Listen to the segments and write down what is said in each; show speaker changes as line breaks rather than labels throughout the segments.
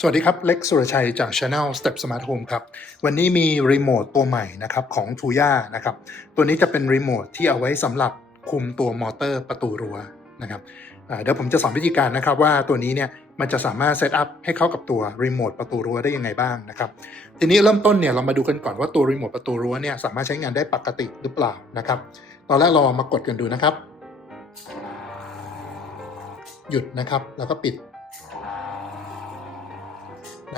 สวัสดีครับ เล็กสุรชัยจาก Channel Step Smart Home ครับ วันนี้มีรีโมทตัวใหม่นะครับของ t u y a นะครับ ตัวนี้จะเป็นรีโมทที่เอาไว้สำหรับคุมตัวมอเตอร์ประตูรั้วนะครับเดี๋ยวผมจะสอนวิธีการนะครับว่าตัวนี้เนี่ยมันจะสามารถเซตอัพให้เข้ากับตัวรีโมทประตูรั้วได้ยังไงบ้างนะครับทีนี้เริ่มต้นเนี่ยเรามาดูกันก่อนว่าตัวรีโมทประตูรั้วเนี่ยสามารถใช้งานได้ปกติหรือเปล่านะครับตอนแรกเรามากดกันดูนะครับ หยุดนะครับแล้วก็ปิด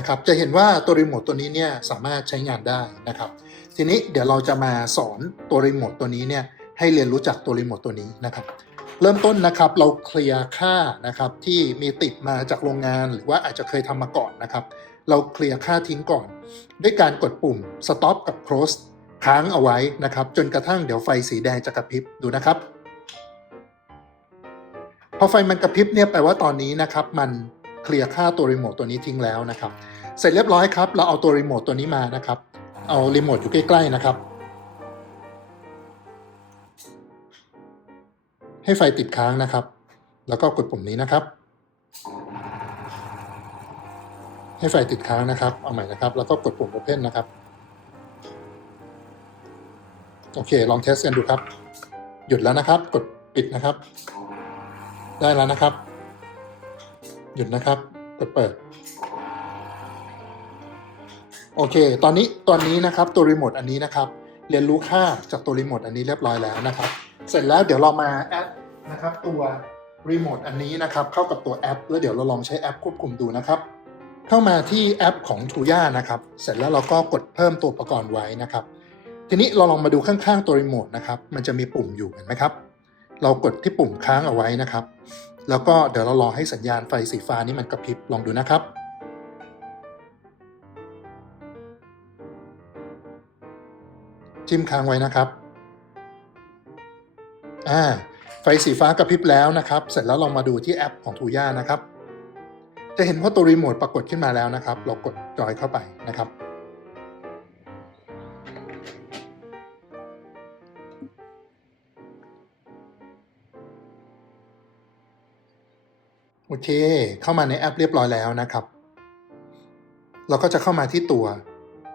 นะครับ จะเห็นว่าตัวรีโมทตัวนี้เนี่ยสามารถใช้งานได้นะครับ ทีนี้เดี๋ยวเราจะมาสอนตัวรีโมทตัวนี้เนี่ยให้เรียนรู้จักตัวรีโมทตัวนี้นะครับ เริ่มต้นนะครับเราเคลียร์ค่านะครับที่มีติดมาจากโรงงาน หรือว่าอาจจะเคยทำมาก่อนนะครับ เราเคลียร์ค่าทิ้งก่อน ด้วยการกดปุ่ม stop กับ close ค้างเอาไว้นะครับ จนกระทั่งเดี๋ยวไฟสีแดงจะกระพริบดูนะครับพอไฟมันกระพริบเนี่ยแปลว่าตอนนี้นะครับมัน เคลียร์ค่าตัวรีโมทตัวนี้ทิ้งแล้วนะครับ เสร็จเรียบร้อยครับ เราเอาตัวรีโมทตัวนี้มานะครับ เอารีโมทอยู่ใกล้ๆนะครับ ให้ไฟติดค้างนะครับ แล้วก็กดปุ่มนี้นะครับ ให้ไฟติดค้างนะครับ เอาใหม่นะครับ แล้วก็กดปุ่ม Open นะครับ โอเค ลองเทสกันดูครับ หยุดแล้วนะครับ กดปิดนะครับ ได้แล้วนะครับ หยุดนะครับกดเปิด โอเค ตอนนี้ตอนนี้นะครับตัวรีโมทอันนี้นะครับ เรียนรู้ค่าจากตัวรีโมทอันนี้เรียบร้อยแล้วนะครับ เสร็จแล้วเดี๋ยวเรามาแอดนะครับ ตัวรีโมทอันนี้นะครับ เข้ากับตัวแอป แล้วเดี๋ยวเราลองใช้แอปควบคุมดูนะครับ เข้ามาที่แอปของ t ูย่านะครับ เสร็จแล้วเราก็กดเพิ่มตัวอุปกรณ์ไว้นะครับ ทีนี้เราลองมาดูข้างๆตัวรีโมทนะครับ มันจะมีปุ่มอยู่เห็นไหมครับ เรากดที่ปุ่มค้างเอาไว้นะครับ แล้วก็เดี๋ยวเรารอให้สัญญาณไฟสีฟ้านี้มันกระพริบลองดูนะครับ จิ้มค้างไว้นะครับอ่าไฟสีฟ้ากระพริบแล้วนะครับ เสร็จแล้วลองมาดูที่แอปของทูย่านะครับ จะเห็นว่าตัวรีโมทปรากฏขึ้นมาแล้วนะครับ เรากดจอยเข้าไปนะครับ โอเค เข้ามาในแอปเรียบร้อยแล้วนะครับ เราก็จะเข้ามาที่ตัว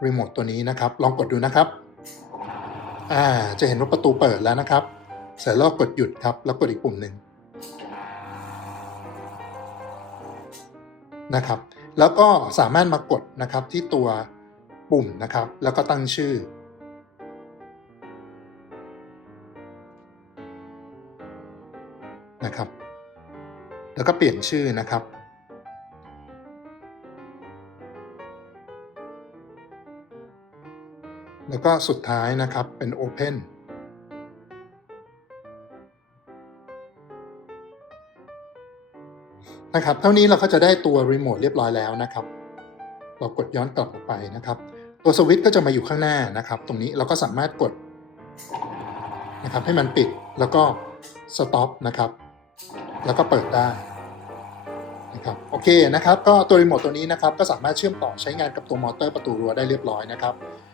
รีโมทตัวนี้นะครับ ลองกดดูนะครับ อ่า จะเห็นว่าประตูเปิดแล้วนะครับเสร็จแล้วกดหยุดครับ แล้วกดอีกปุ่มหนึ่งนะครับ แล้วก็สามารถมากดนะครับที่ตัวปุ่มนะครับ แล้วก็ตั้งชื่อ แล้วก็เปลี่ยนชื่อนะครับ แล้วก็สุดท้ายนะครับเป็น Open นะครับเท่านี้เราก็จะได้ตัวรีโมทเรียบร้อยแล้วนะครับ เรากดย้อนกลับออกไปนะครับ ตัวสวิตช์ก็จะมาอยู่ข้างหน้านะครับ ตรงนี้เราก็สามารถกดนะครับให้มันปิดแล้วก็ stop นะครับ แล้วก็เปิดได้นะครับโอเคนะครับก็ตัวรีโมทตัวนี้นะครับก็สามารถเชื่อมต่อใช้งานกับตัวมอเตอร์ประตูรั้วได้เรียบร้อยนะครับ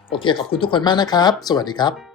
โอเค ขอบคุณทุกคนมากนะครับ สวัสดีครับ